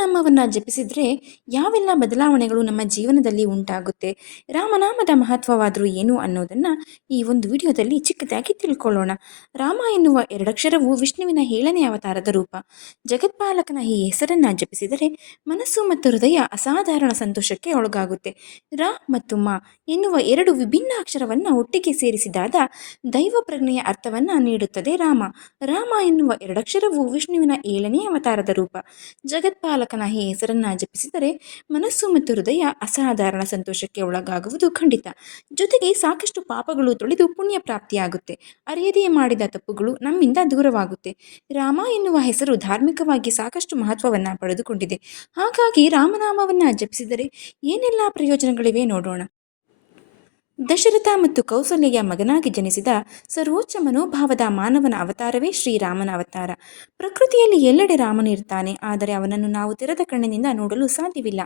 ರಾಮನಾಮವನ್ನು ಜಪಿಸಿದರೆ ಯಾವೆಲ್ಲ ಬದಲಾವಣೆಗಳು ನಮ್ಮ ಜೀವನದಲ್ಲಿ ಉಂಟಾಗುತ್ತೆ, ರಾಮನಾಮದ ಮಹತ್ವವಾದರೂ ಏನು ಅನ್ನೋದನ್ನು ಈ ಒಂದು ವಿಡಿಯೋದಲ್ಲಿ ಚಿಕ್ಕದಾಗಿ ತಿಳ್ಕೊಳ್ಳೋಣ. ರಾಮ ಎನ್ನುವ ಎರಡಕ್ಷರವು ವಿಷ್ಣುವಿನ ಏಳನೇ ಅವತಾರದ ರೂಪ. ಜಗತ್ಪಾಲಕನ ಈ ಹೆಸರನ್ನು ಜಪಿಸಿದರೆ ಮನಸ್ಸು ಮತ್ತು ಹೃದಯ ಅಸಾಧಾರಣ ಸಂತೋಷಕ್ಕೆ ಒಳಗಾಗುತ್ತೆ. ರಾ ಮತ್ತು ಮಾ ಎನ್ನುವ ಎರಡು ವಿಭಿನ್ನ ಅಕ್ಷರವನ್ನು ಒಟ್ಟಿಗೆ ಸೇರಿಸಿದಾಗ ದೈವ ಪ್ರಜ್ಞೆಯ ಅರ್ಥವನ್ನು ನೀಡುತ್ತದೆ ರಾಮ. ರಾಮ ಎನ್ನುವ ಎರಡಕ್ಷರವು ವಿಷ್ಣುವಿನ ಏಳನೇ ಅವತಾರದ ರೂಪ. ಜಗತ್ಪಾಲಕನ ಈ ಹೆಸರನ್ನು ಜಪಿಸಿದರೆ ಮನಸ್ಸು ಮತ್ತು ಹೃದಯ ಅಸಾಧಾರಣ ಸಂತೋಷಕ್ಕೆ ಒಳಗಾಗುವುದು ಖಂಡಿತ. ಜೊತೆಗೆ ಸಾಕಷ್ಟು ಪಾಪಗಳು ತೊಳೆದು ಪುಣ್ಯ ಪ್ರಾಪ್ತಿಯಾಗುತ್ತೆ. ಅರಿಯದೇ ಮಾಡಿದ ತಪ್ಪುಗಳು ನಮ್ಮಿಂದ ದೂರವಾಗುತ್ತೆ. ರಾಮ ಎನ್ನುವ ಹೆಸರು ಧಾರ್ಮಿಕವಾಗಿ ಸಾಕಷ್ಟು ಮಹತ್ವವನ್ನು ಪಡೆದುಕೊಂಡಿದೆ. ಹಾಗಾಗಿ ರಾಮನಾಮವನ್ನು ಜಪಿಸಿದರೆ ಏನೆಲ್ಲ ಪ್ರಯೋಜನಗಳಿವೆ ನೋಡೋಣ. ದಶರಥ ಮತ್ತು ಕೌಸಲ್ಯ ಮಗನಾಗಿ ಜನಿಸಿದ ಸರ್ವೋಚ್ಚ ಮನೋಭಾವದ ಮಾನವನ ಅವತಾರವೇ ಶ್ರೀರಾಮನ ಅವತಾರ. ಪ್ರಕೃತಿಯಲ್ಲಿ ಎಲ್ಲೆಡೆ ರಾಮನಿರ್ತಾನೆ ಆದರೆ ಅವನನ್ನು ನಾವು ತೆರೆದ ಕಣ್ಣಿನಿಂದ ನೋಡಲು ಸಾಧ್ಯವಿಲ್ಲ.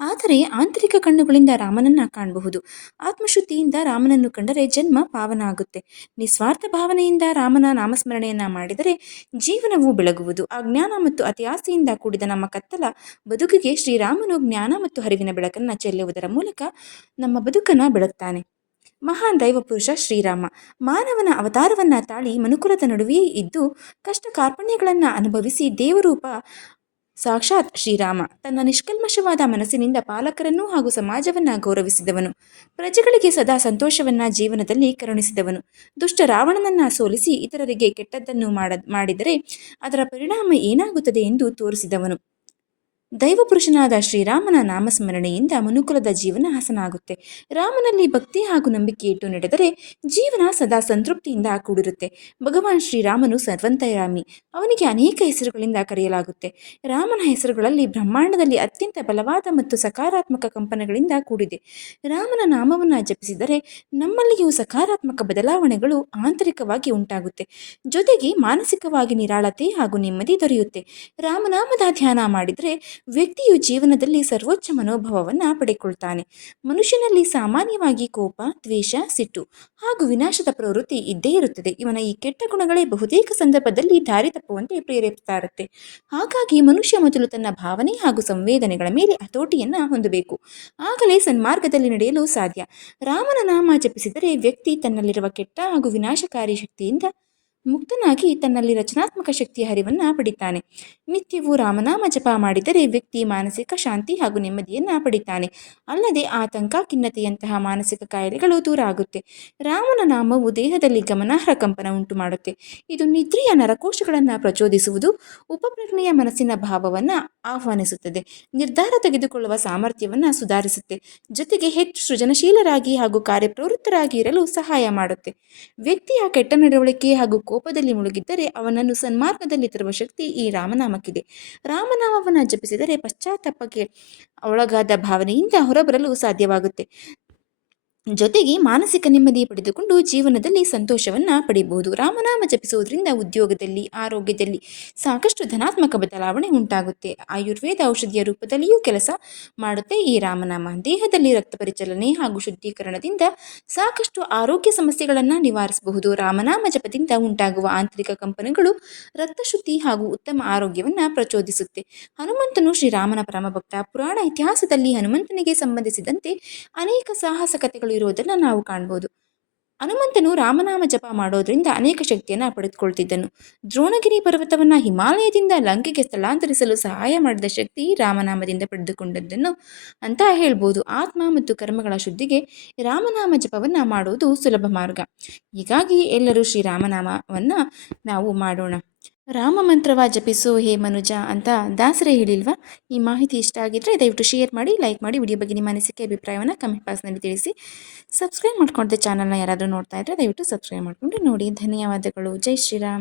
ಆದರೆ ಆಂತರಿಕ ಕಣ್ಣುಗಳಿಂದ ರಾಮನನ್ನ ಕಾಣಬಹುದು. ಆತ್ಮಶುದ್ಧಿಯಿಂದ ರಾಮನನ್ನು ಕಂಡರೆ ಜನ್ಮ ಪಾವನ ಆಗುತ್ತೆ ನಿಸ್ವಾರ್ಥ ಭಾವನೆಯಿಂದ ರಾಮನ ನಾಮಸ್ಮರಣೆಯನ್ನ ಮಾಡಿದರೆ ಜೀವನವು ಬೆಳಗುವುದು. ಆ ಜ್ಞಾನ ಮತ್ತು ಅತಿಯಾಸೆಯಿಂದ ಕೂಡಿದ ನಮ್ಮ ಕತ್ತಲ ಬದುಕಿಗೆ ಶ್ರೀರಾಮನು ಜ್ಞಾನ ಮತ್ತು ಹರಿವಿನ ಬೆಳಕನ್ನು ಚೆಲ್ಲುವುದರ ಮೂಲಕ ನಮ್ಮ ಬದುಕನ್ನು ಬೆಳಗ್ತಾನೆ. ಮಹಾನ್ ದೈವಪುರುಷ ಶ್ರೀರಾಮ. ಮಾನವನ ಅವತಾರವನ್ನ ತಾಳಿ ಮನುಕುಲದ ನಡುವೆಯೇ ಇದ್ದು, ಕಷ್ಟ ಕಾರ್ಪಣ್ಯಗಳನ್ನು ಅನುಭವಿಸಿ ದೇವರೂಪ ಸಾಕ್ಷಾತ್ ಶ್ರೀರಾಮ. ತನ್ನ ನಿಷ್ಕಲ್ಮಶವಾದ ಮನಸ್ಸಿನಿಂದ ಪಾಲಕರನ್ನು ಹಾಗೂ ಸಮಾಜವನ್ನ ಗೌರವಿಸಿದವನು. ಪ್ರಜೆಗಳಿಗೆ ಸದಾ ಸಂತೋಷವನ್ನ ಜೀವನದಲ್ಲಿ ಕರುಣಿಸಿದವನು. ದುಷ್ಟ ರಾವಣನನ್ನ ಸೋಲಿಸಿ ಇತರರಿಗೆ ಕೆಟ್ಟದ್ದನ್ನು ಮಾಡ, ಮಾಡಿದರೆ ಅದರ ಪರಿಣಾಮ ಏನಾಗುತ್ತದೆ ಎಂದು ತೋರಿಸಿದವನು. ದೈವಪುರುಷನಾದ ಶ್ರೀರಾಮನ ನಾಮಸ್ಮರಣೆಯಿಂದ ಮನುಕುಲದ ಜೀವನ ಹಸನಾಗುತ್ತೆ. ರಾಮನಲ್ಲಿ ಭಕ್ತಿ ಹಾಗೂ ನಂಬಿಕೆ ಇಟ್ಟು ನಡೆದರೆ ಜೀವನ ಸದಾ ಸಂತೃಪ್ತಿಯಿಂದ ಕೂಡಿರುತ್ತೆ. ಭಗವಾನ್ ಶ್ರೀರಾಮನು ಸರ್ವಂತರಾಮಿ ಅವನಿಗೆ ಅನೇಕ ಹೆಸರುಗಳಿಂದ ಕರೆಯಲಾಗುತ್ತೆ. ರಾಮನ ಹೆಸರುಗಳಲ್ಲಿ ಬ್ರಹ್ಮಾಂಡದಲ್ಲಿ ಅತ್ಯಂತ ಬಲವಾದ ಮತ್ತು ಸಕಾರಾತ್ಮಕ ಕಂಪನಗಳಿಂದ ಕೂಡಿದೆ. ರಾಮನ ನಾಮವನ್ನು ಜಪಿಸಿದರೆ ನಮ್ಮಲ್ಲಿಯೂ ಸಕಾರಾತ್ಮಕ ಬದಲಾವಣೆಗಳು ಆಂತರಿಕವಾಗಿ ಉಂಟಾಗುತ್ತೆ. ಜೊತೆಗೆ ಮಾನಸಿಕವಾಗಿ ನಿರಾಳತೆ ಹಾಗೂ ನೆಮ್ಮದಿ ದೊರೆಯುತ್ತೆ. ರಾಮನಾಮದ ಧ್ಯಾನ ಮಾಡಿದರೆ ವ್ಯಕ್ತಿಯು ಜೀವನದಲ್ಲಿ ಸರ್ವೋಚ್ಚ ಮನೋಭಾವವನ್ನು ಪಡೆಕೊಳ್ತಾನೆ. ಮನುಷ್ಯನಲ್ಲಿ ಸಾಮಾನ್ಯವಾಗಿ ಕೋಪ, ದ್ವೇಷ, ಸಿಟ್ಟು ಹಾಗೂ ವಿನಾಶದ ಪ್ರವೃತ್ತಿ ಇದ್ದೇ ಇರುತ್ತದೆ. ಇವನ ಈ ಕೆಟ್ಟ ಗುಣಗಳೇ ಬಹುತೇಕ ಸಂದರ್ಭದಲ್ಲಿ ದಾರಿ ತಪ್ಪುವಂತೆ ಪ್ರೇರೇಪಿಸ್ತಾ ಇರುತ್ತೆ. ಹಾಗಾಗಿ ಮನುಷ್ಯ ಮೊದಲು ತನ್ನ ಭಾವನೆ ಹಾಗೂ ಸಂವೇದನೆಗಳ ಮೇಲೆ ಹತೋಟಿಯನ್ನು ಹೊಂದಬೇಕು. ಆಗಲೇ ಸನ್ಮಾರ್ಗದಲ್ಲಿ ನಡೆಯಲು ಸಾಧ್ಯ. ರಾಮನ ನಾಮ ಜಪಿಸಿದರೆ ವ್ಯಕ್ತಿ ತನ್ನಲ್ಲಿರುವ ಕೆಟ್ಟ ಹಾಗೂ ವಿನಾಶಕಾರಿ ಶಕ್ತಿಯಿಂದ ಮುಕ್ತನಾಗಿ ತನ್ನಲ್ಲಿ ರಚನಾತ್ಮಕ ಶಕ್ತಿಯ ಹರಿವನ್ನು ಪಡಿತಾನೆ. ನಿತ್ಯವೂ ರಾಮನಾಮ ಜಪ ಮಾಡಿದರೆ ವ್ಯಕ್ತಿ ಮಾನಸಿಕ ಶಾಂತಿ ಹಾಗೂ ನೆಮ್ಮದಿಯನ್ನು ಪಡಿತಾನೆ. ಅಲ್ಲದೆ ಆತಂಕ, ಖಿನ್ನತೆಯಂತಹ ಮಾನಸಿಕ ಕಾಯಿಲೆಗಳು ದೂರ ಆಗುತ್ತೆ. ರಾಮನ ನಾಮವು ದೇಹದಲ್ಲಿ ಗಮನಾರ್ಹ ಕಂಪನ ಉಂಟು ಮಾಡುತ್ತೆ. ಇದು ನಿದ್ರೆಯ ನರಕೋಶಗಳನ್ನು ಪ್ರಚೋದಿಸುವುದು, ಉಪಪ್ರಜ್ಞೆಯ ಮನಸ್ಸಿನ ಭಾವವನ್ನು ಆಹ್ವಾನಿಸುತ್ತದೆ. ನಿರ್ಧಾರ ತೆಗೆದುಕೊಳ್ಳುವ ಸಾಮರ್ಥ್ಯವನ್ನು ಸುಧಾರಿಸುತ್ತೆ. ಜೊತೆಗೆ ಹೆಚ್ಚು ಸೃಜನಶೀಲರಾಗಿ ಹಾಗೂ ಕಾರ್ಯಪ್ರವೃತ್ತರಾಗಿ ಇರಲು ಸಹಾಯ ಮಾಡುತ್ತೆ. ವ್ಯಕ್ತಿಯ ಕೆಟ್ಟ ನಡವಳಿಕೆ ಹಾಗೂ ಕೋಪದಲ್ಲಿ ಮುಳುಗಿದ್ದರೆ ಅವನನ್ನು ಸನ್ಮಾರ್ಗದಲ್ಲಿ ತರುವ ಶಕ್ತಿ ಈ ರಾಮನಾಮಕ್ಕಿದೆ. ರಾಮನಾಮವನ್ನು ಜಪಿಸಿದರೆ ಪಶ್ಚಾತ್ತಾಪಕ್ಕೆ ಒಳಗಾದ ಭಾವನೆಯಿಂದ ಹೊರಬರಲು ಸಾಧ್ಯವಾಗುತ್ತೆ. ಜೊತೆಗೆ ಮಾನಸಿಕ ನೆಮ್ಮದಿ ಪಡೆದುಕೊಂಡು ಜೀವನದಲ್ಲಿ ಸಂತೋಷವನ್ನು ಪಡೆಯಬಹುದು ರಾಮನಾಮ ಜಪಿಸುವುದರಿಂದ ಉದ್ಯೋಗದಲ್ಲಿ, ಆರೋಗ್ಯದಲ್ಲಿ ಸಾಕಷ್ಟು ಧನಾತ್ಮಕ ಬದಲಾವಣೆ ಉಂಟಾಗುತ್ತೆ. ಆಯುರ್ವೇದ ಔಷಧಿಯ ರೂಪದಲ್ಲಿಯೂ ಕೆಲಸ ಮಾಡುತ್ತೆ ಈ ರಾಮನಾಮ. ದೇಹದಲ್ಲಿ ರಕ್ತ ಪರಿಚಲನೆ ಹಾಗೂ ಶುದ್ಧೀಕರಣದಿಂದ ಸಾಕಷ್ಟು ಆರೋಗ್ಯ ಸಮಸ್ಯೆಗಳನ್ನು ನಿವಾರಿಸಬಹುದು. ರಾಮನಾಮ ಜಪದಿಂದ ಉಂಟಾಗುವ ಆಂತರಿಕ ಕಂಪನಗಳು ರಕ್ತ ಶುದ್ಧಿ ಹಾಗೂ ಉತ್ತಮ ಆರೋಗ್ಯವನ್ನು ಪ್ರಚೋದಿಸುತ್ತೆ. ಹನುಮಂತನು ಶ್ರೀರಾಮನ ಪರಮಭಕ್ತ. ಪುರಾಣ ಇತಿಹಾಸದಲ್ಲಿ ಹನುಮಂತನಿಗೆ ಸಂಬಂಧಿಸಿದಂತೆ ಅನೇಕ ಸಾಹಸ ಇರುವುದನ್ನು ನಾವು ಕಾಣ್ಬೋದು. ಹನುಮಂತನು ರಾಮನಾಮ ಜಪ ಮಾಡೋದ್ರಿಂದ ಅನೇಕ ಶಕ್ತಿಯನ್ನು ಪಡೆದುಕೊಳ್ತಿದ್ದನು. ದ್ರೋಣಗಿರಿ ಪರ್ವತವನ್ನು ಹಿಮಾಲಯದಿಂದ ಲಂಕೆಗೆ ಸ್ಥಳಾಂತರಿಸಲು ಸಹಾಯ ಮಾಡಿದ ಶಕ್ತಿ ರಾಮನಾಮದಿಂದ ಪಡೆದುಕೊಂಡದ್ದನ್ನು ಅಂತ ಹೇಳ್ಬೋದು. ಆತ್ಮ ಮತ್ತು ಕರ್ಮಗಳ ಶುದ್ಧಿಗೆ ರಾಮನಾಮ ಜಪವನ್ನು ಮಾಡುವುದು ಸುಲಭ ಮಾರ್ಗ. ಹೀಗಾಗಿ ಎಲ್ಲರೂ ಶ್ರೀರಾಮನಾಮವನ್ನು ನಾವು ಮಾಡೋಣ. ರಾಮ ಮಂತ್ರವ ಜಪಿಸು ಹೇ ಮನುಜ ಅಂತ ದಾಸರೇ ಹೇಳಿಲ್ವಾ? ಈ ಮಾಹಿತಿ ಇಷ್ಟ ಆಗಿದ್ರೆ ದಯವಿಟ್ಟು ಶೇರ್ ಮಾಡಿ, ಲೈಕ್ ಮಾಡಿ, ವಿಡಿಯೋ ಬಗ್ಗೆ ನಿಮ್ಮ ಅನಿಸಿಕೆ, ಅಭಿಪ್ರಾಯವನ್ನು ಕಮೆಂಟ್ ಬಾಕ್ಸ್ನಲ್ಲಿ ತಿಳಿಸಿ. ಸಬ್ಸ್ಕ್ರೈಬ್ ಮಾಡ್ಕೊಂಡಿದ್ದೆ ಚಾನಲ್ನ ಯಾರಾದರೂ ನೋಡ್ತಾ ಇದ್ದರೆ ದಯವಿಟ್ಟು ಸಬ್ಸ್ಕ್ರೈಬ್ ಮಾಡಿಕೊಂಡು ನೋಡಿ. ಧನ್ಯವಾದಗಳು. ಜೈ ಶ್ರೀರಾಮ್.